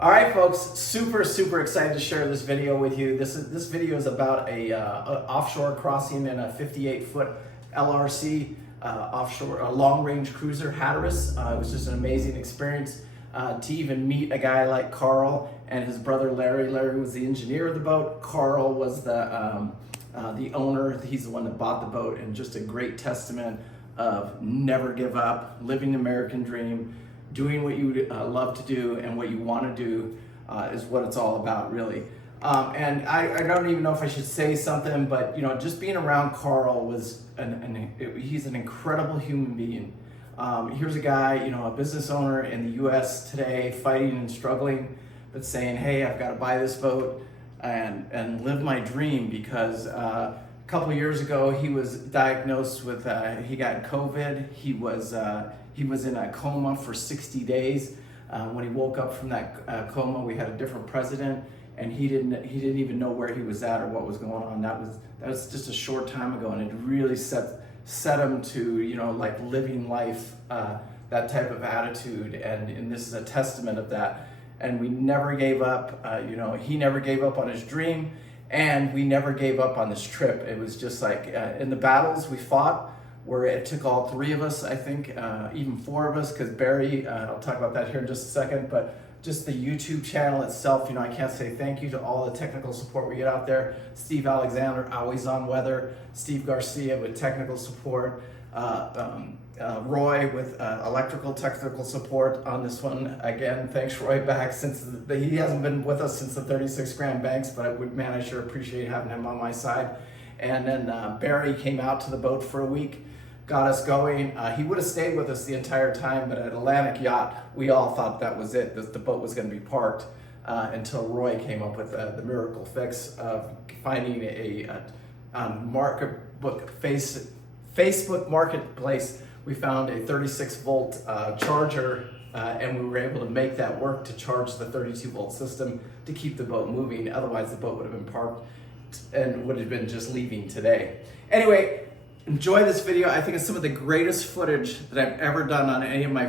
All right, folks, super excited to share this video with you. This video is about a offshore crossing in a 58-foot LRC offshore long range cruiser, Hatteras. It was just an amazing experience to even meet a guy like Carl and his brother Larry. Larry was the engineer of the boat. Carl was the owner. He's the one that bought the boat, and just a great testament of never give up, living the American dream, doing what you love to do and what you want to do is what it's all about, really. And I don't even know if I should say something, but just being around Carl was he's an incredible human being. Here's a guy, a business owner in the U.S. today, fighting and struggling, but saying, "Hey, I've got to buy this boat and live my dream," because a couple of years ago he was diagnosed with he got COVID. He was in a coma for 60 days. When he woke up from that coma, we had a different president, and he didn't even know where he was at or what was going on. That was just a short time ago, and it really set him to like living life, that type of attitude, and this is a testament of that. And we never gave up. He never gave up on his dream, and we never gave up on this trip. It was just like in the battles we fought, where it took all three of us, I think, even four of us, because Barry, I'll talk about that here in just a second, but just the YouTube channel itself, I can't say thank you to all the technical support we get out there. Steve Alexander, always on weather, Steve Garcia with technical support, Roy with electrical technical support on this one. Again, thanks Roy back, since he hasn't been with us since the 36 Grand Banks, but man, I sure appreciate having him on my side. And then Barry came out to the boat for a week, got us going. He would have stayed with us the entire time, but at Atlantic Yacht, we all thought that was it, that the boat was going to be parked, until Roy came up with the miracle fix of finding a Facebook Marketplace. We found a 36-volt charger, and we were able to make that work to charge the 32-volt system to keep the boat moving. Otherwise, the boat would have been parked and would have been just leaving today. Anyway, enjoy this video. I think it's some of the greatest footage that I've ever done on any of my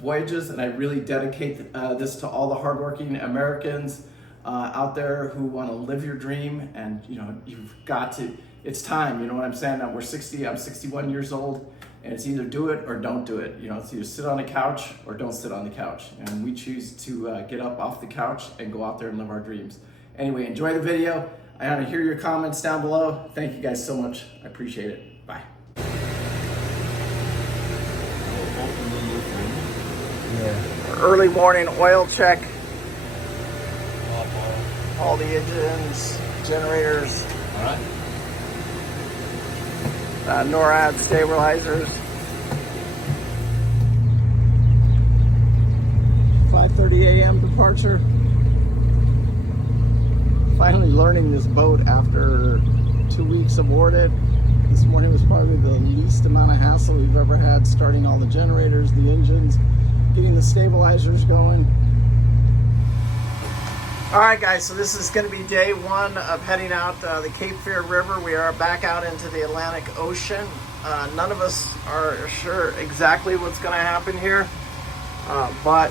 voyages, and I really dedicate this to all the hardworking Americans out there who want to live your dream. And you've got to, it's time, you know what I'm saying? Now I'm 61 years old, and it's either do it or don't do it. It's either sit on the couch or don't sit on the couch. And we choose to get up off the couch and go out there and live our dreams. Anyway, enjoy the video. I want to hear your comments down below. Thank you guys so much. I appreciate it. Bye. Yeah. Early morning oil check. All the engines, generators. All right. NORAD stabilizers. 5:30 a.m. departure. Finally learning this boat after 2 weeks aboard it. This morning was probably the least amount of hassle we've ever had, starting all the generators, the engines, getting the stabilizers going. All right, guys, so this is going to be day one of heading out the Cape Fear River. We are back out into the Atlantic Ocean. None of us are sure exactly what's going to happen here, but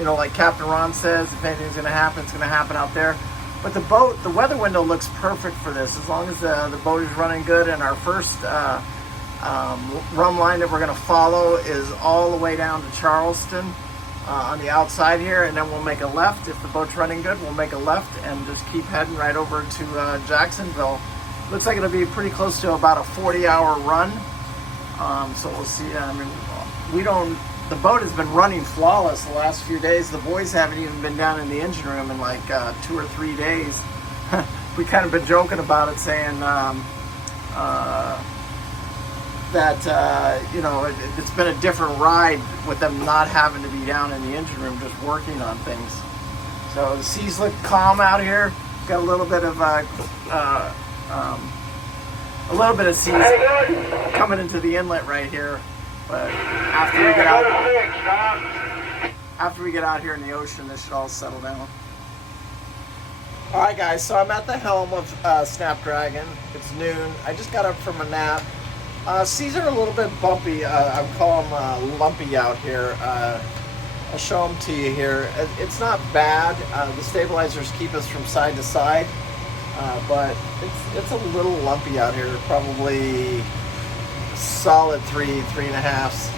like Captain Ron says, if anything's going to happen, it's going to happen out there. But the boat, the weather window looks perfect for this, as long as the boat is running good. And our first rum line that we're going to follow is all the way down to Charleston on the outside here, and then we'll make a left. If the boat's running good, we'll make a left and just keep heading right over to Jacksonville. Looks like it'll be pretty close to about a 40-hour run. So we'll see. The boat has been running flawless the last few days. The boys haven't even been down in the engine room in like 2 or 3 days. We kind of been joking about it, saying that it's been a different ride with them not having to be down in the engine room, just working on things. So the seas look calm out here. Got a little bit of seas coming into the inlet right here. But after we get out here in the ocean, this should all settle down. All right, guys, so I'm at the helm of Snapdragon. It's noon. I just got up from a nap. Seas are a little bit bumpy. I would call them lumpy out here. I'll show them to you here. It's not bad. The stabilizers keep us from side to side, but it's a little lumpy out here. Probably solid 3.5s.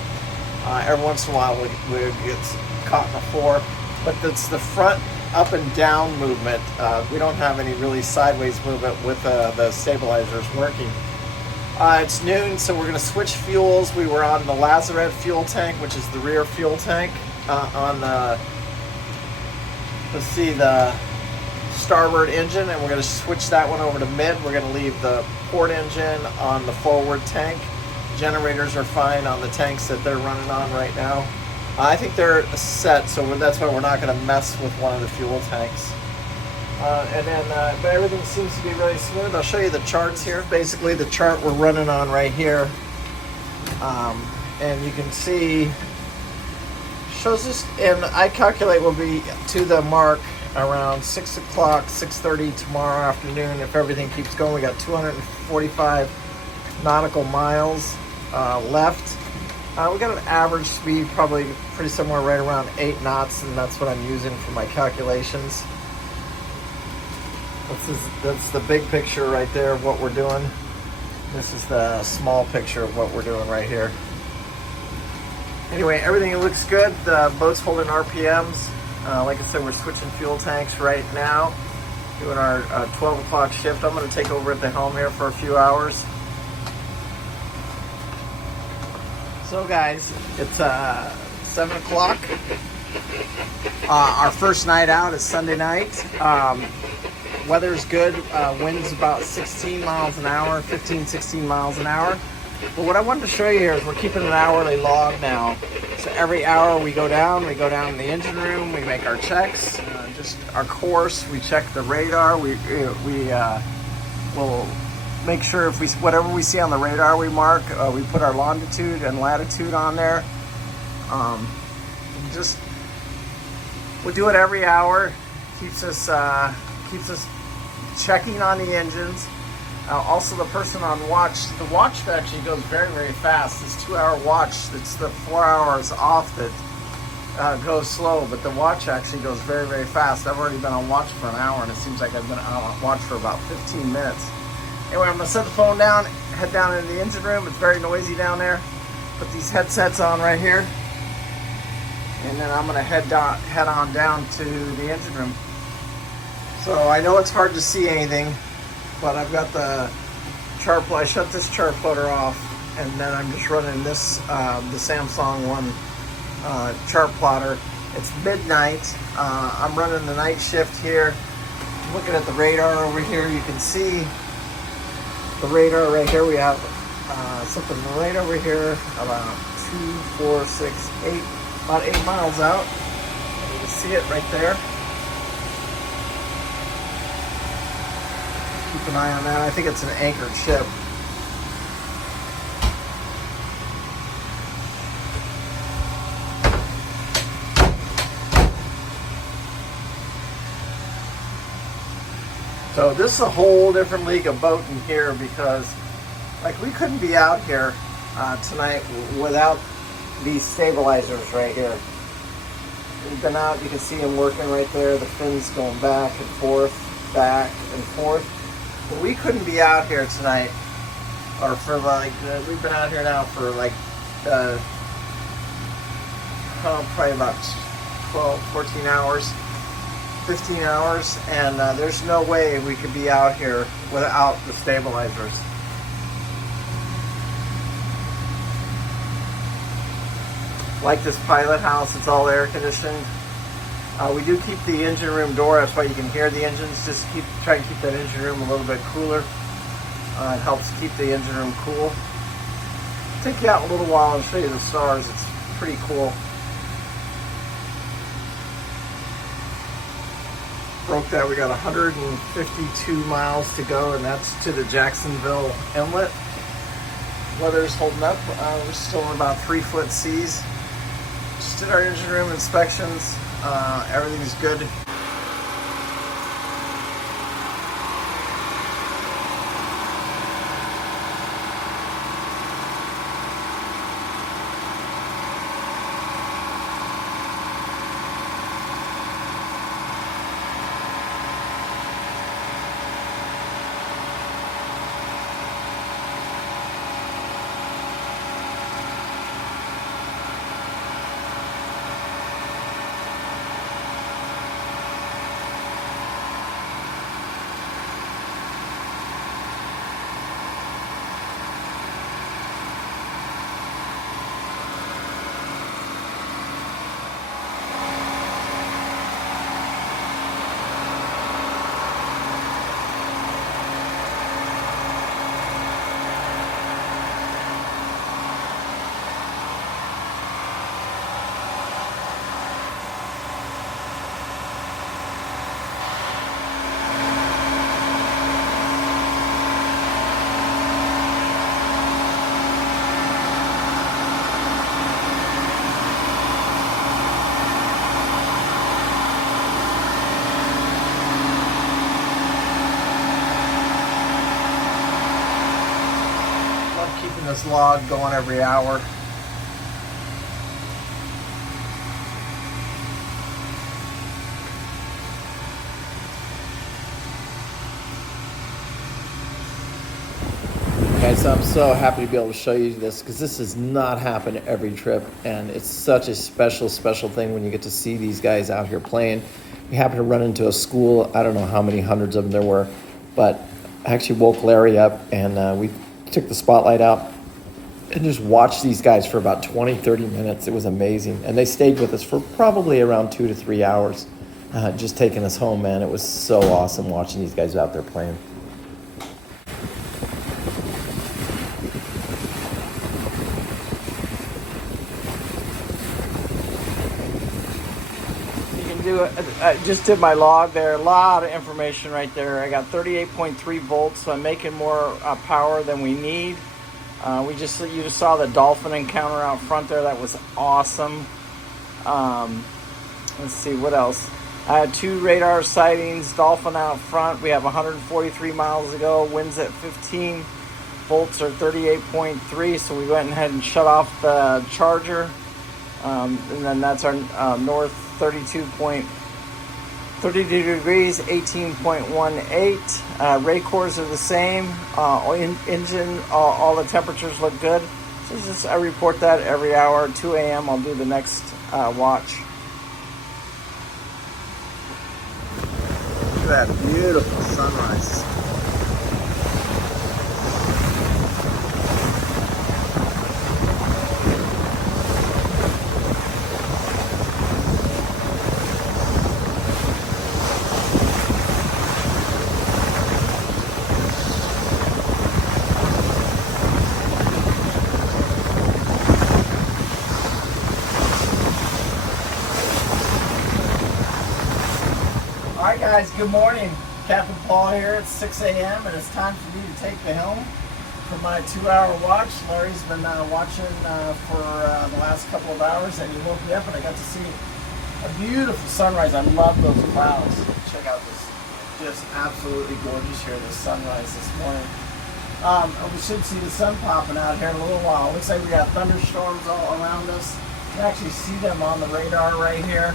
Every once in a while we get caught in a 4, but it's the front up and down movement. We don't have any really sideways movement with the stabilizers working. It's noon, so we're going to switch fuels. We were on the Lazarette fuel tank, which is the rear fuel tank, on the, let's see, the starboard engine, and we're going to switch that one over to mid. We're going to leave the port engine on the forward tank. Generators are fine on the tanks that they're running on right now. I think they're set, so that's why we're not going to mess with one of the fuel tanks. But everything seems to be really smooth. I'll show you the charts here. Basically, the chart we're running on right here, and you can see, shows us, and I calculate we'll be to the mark around 6 o'clock, 6:30 tomorrow afternoon if everything keeps going. We got 245 nautical miles left. We got an average speed probably pretty somewhere right around 8 knots, and that's what I'm using for my calculations. That's the big picture right there of what we're doing. This is the small picture of what we're doing right here. Anyway, everything looks good. The boat's holding RPMs. Like I said, we're switching fuel tanks right now, doing our 12 o'clock shift. I'm going to take over at the helm here for a few hours. So guys, it's 7 o'clock. Our first night out is Sunday night. Weather's good. Wind's about 16 miles an hour, 15, 16 miles an hour. But what I wanted to show you here is we're keeping an hourly log now. So every hour we go down in the engine room, we make our checks, just our course, we check the radar, we'll make sure if whatever we see on the radar we mark, we put our longitude and latitude on there. We do it every hour. Keeps us checking on the engines. Also, the person on watch, the watch actually goes very, very fast. This 2-hour watch, it's the 4 hours off that goes slow, but the watch actually goes very, very fast. I've already been on watch for an hour, and it seems like I've been on watch for about 15 minutes. Anyway, I'm gonna set the phone down, head down into the engine room. It's very noisy down there. Put these headsets on right here, and then I'm gonna head on down to the engine room. So I know it's hard to see anything, but I've got the chart plotter. I shut this chart plotter off, and then I'm just running this, the Samsung one chart plotter. It's midnight. I'm running the night shift here. Looking at the radar over here, you can see the radar right here. We have something right over here, about 2, 4, 6, 8, about 8 miles out. You can see it right there. Keep an eye on that. I think it's an anchored ship. So this is a whole different league of boat in here, because like we couldn't be out here tonight without these stabilizers right here. We've been out, you can see them working right there, the fins going back and forth, back and forth. But we couldn't be out here tonight, or for like, we've been out here now for like, probably about 12, 14 hours. 15 hours, and there's no way we could be out here without the stabilizers. Like this pilot house, it's all air conditioned. We do keep the engine room door, that's why you can hear the engines. Just try and keep that engine room a little bit cooler. It helps keep the engine room cool. Take you out a little while and show you the stars. It's pretty cool. Broke that. We got 152 miles to go, and that's to the Jacksonville inlet. Weather's holding up. We're still in about 3-foot seas. Just did our engine room inspections. Everything's good. this log going every hour. Okay, so I'm so happy to be able to show you this because this does not happen every trip, and it's such a special thing when you get to see these guys out here playing. We happened to run into a school. I don't know how many hundreds of them there were, but I actually woke Larry up, and we took the spotlight out and just watched these guys for about 20-30 minutes. It was amazing, and they stayed with us for probably around 2 to 3 hours, just taking us home. Man, it was so awesome watching these guys out there playing. I just did my log there. A lot of information right there. I got 38.3 volts, so I'm making more power than we need. You just saw the Dolphin encounter out front there. That was awesome. Let's see what else. I had 2 radar sightings. Dolphin out front. We have 143 miles to go. Winds at 15. Volts are 38.3. So we went ahead and shut off the charger. And then that's our north 32 degrees, 18.18. Ray cores are the same. Engine, all the temperatures look good. So I report that every hour. 2 a.m. I'll do the next watch. Look at that beautiful sunrise. Alright guys, good morning. Captain Paul here. It's 6 a.m. and it's time for me to take the helm for my 2-hour watch. Larry's been watching for the last couple of hours, and he woke me up and I got to see a beautiful sunrise. I love those clouds. Check out this, just absolutely gorgeous here, this sunrise this morning. We should see the sun popping out here in a little while. Looks like we got thunderstorms all around us. You can actually see them on the radar right here.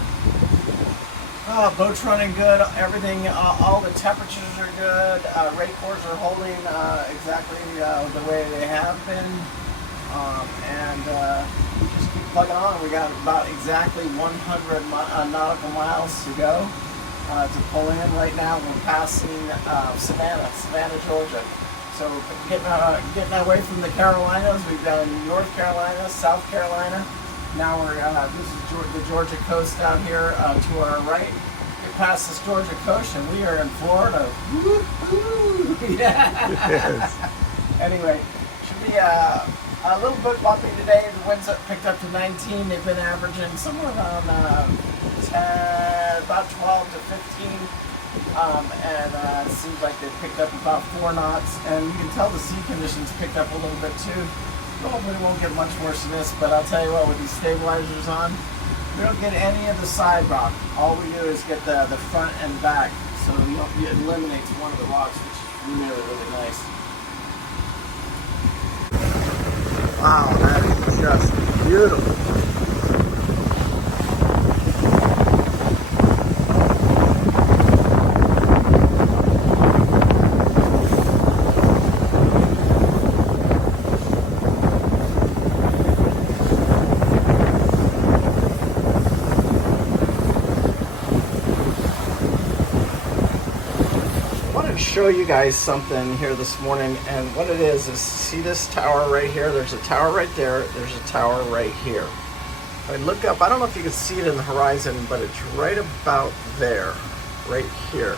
Boat's running good, everything, all the temperatures are good, ray cores are holding exactly the way they have been, and just keep plugging on. We got about exactly 100 nautical miles to go to pull in. Right now we're passing Savannah, Georgia. So getting away from the Carolinas. We've done North Carolina, South Carolina. Now we're, this is the Georgia coast down here to our right. We passed this Georgia coast and we are in Florida. Woo-hoo! Yeah. Yes. Anyway, should be a little bit bumpy today. The winds picked up to 19. They've been averaging somewhere around 10, about 12 to 15. And it seems like they picked up about 4 knots. And you can tell the sea conditions picked up a little bit too. Hopefully it won't get much worse than this, but I'll tell you what, with these stabilizers on, we don't get any of the side rock. All we do is get the front and back, so it eliminates one of the rocks, which is really, really nice. Wow, that is just beautiful. Show you guys something here this morning, and what it is see this tower right here. There's a tower right there, there's a tower right here. I look up, I don't know if you can see it in the horizon, but it's right about there, right here,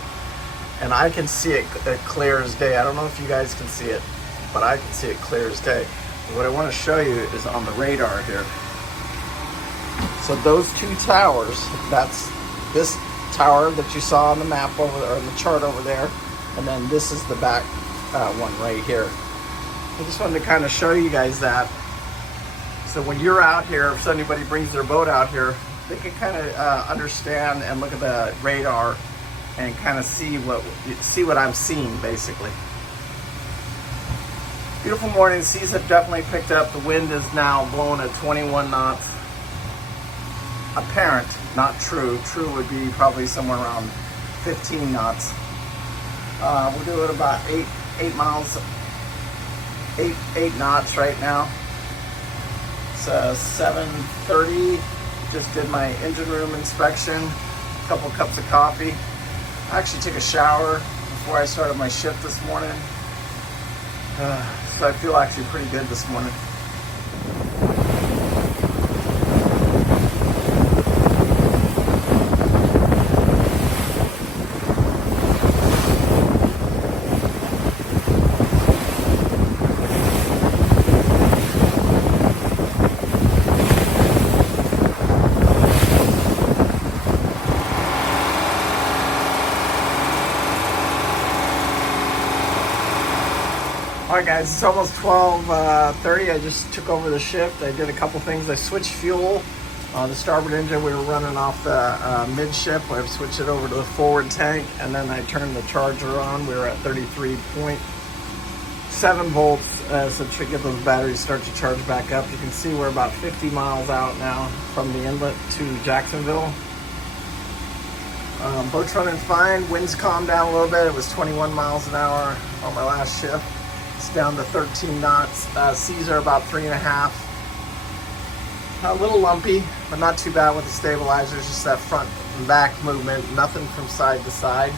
and I can see it clear as day. I don't know if you guys can see it, but I can see it clear as day. What I want to show you is on the radar here. So those 2 towers, that's this tower that you saw on the map over there, or the chart over there, and then this is the back one right here. I just wanted to kind of show you guys that. So when you're out here, if anybody brings their boat out here, they can kind of understand and look at the radar and kind of see what I'm seeing, basically. Beautiful morning. Seas have definitely picked up. The wind is now blowing at 21 knots. Apparent, not true. True would be probably somewhere around 15 knots. We're doing about 8 miles, 8 knots right now. It's 7:30. Just did my engine room inspection. A couple cups of coffee. I actually took a shower before I started my shift this morning. So I feel actually pretty good this morning. Alright guys, it's almost 12:30. I just took over the shift. I did a couple things. I switched fuel. The starboard engine, we were running off the midship. I switched it over to the forward tank, and then I turned the charger on. We were at 33.7 volts, so to get those batteries start to charge back up. You can see we're about 50 miles out now from the inlet to Jacksonville. Boat's running fine. Wind's calmed down a little bit. It was 21 miles an hour on my last shift. It's down to 13 knots. Seas are about 3.5. A little lumpy, but not too bad with the stabilizers. Just that front and back movement, nothing from side to side.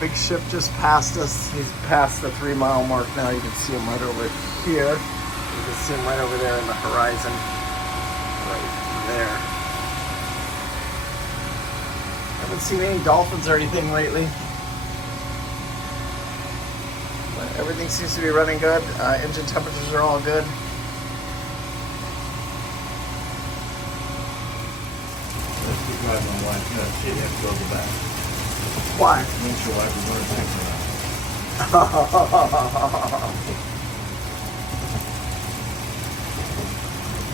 Big ship just passed us. He's past the 3-mile mark now. You can see him right over here. You can see him right over there in the horizon. Right there. Haven't seen any dolphins or anything lately. Everything seems to be running good. Engine temperatures are all good. Why?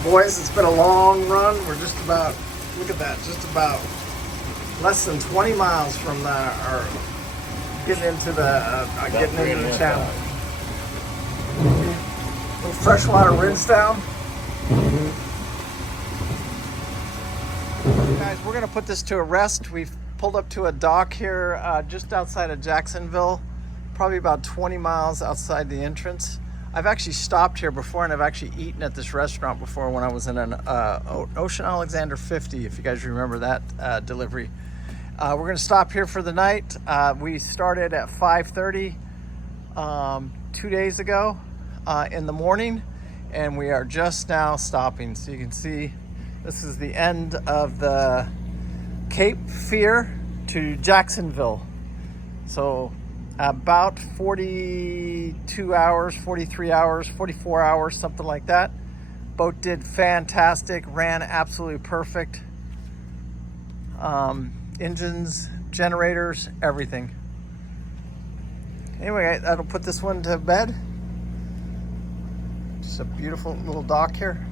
Boys, it's been a long run. We're just about, look at that, just about less than 20 miles from getting into the channel. Little freshwater rinse down. Guys, we're gonna put this to a rest. We've pulled up to a dock here just outside of Jacksonville, probably about 20 miles outside the entrance. I've actually stopped here before, and I've actually eaten at this restaurant before when I was in an Ocean Alexander 50, if you guys remember that delivery. We're going to stop here for the night. We started at 5:30 2 days ago in the morning, and we are just now stopping. So you can see this is the end of the Cape Fear to Jacksonville. So about 42 hours, 43 hours, 44 hours, something like that. Boat did fantastic, ran absolutely perfect. Engines, generators, everything. Anyway, that'll put this one to bed. Just a beautiful little dock here.